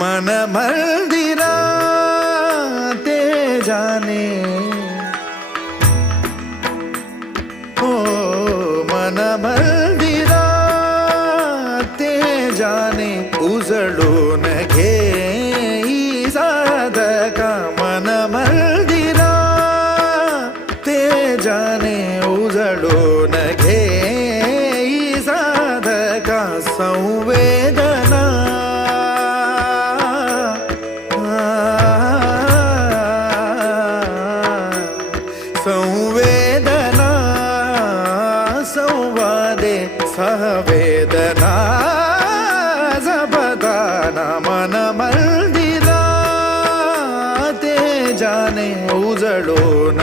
मन मंदिरा ते जाने हो मन मंदिरा ते जाने उजळून घे साधका मन मंदिरा ते जाने उजळून घे साधका संवेदना संवेदना संवादे सहवेदना जपदाना मन मंदिरा ते जाने उजळून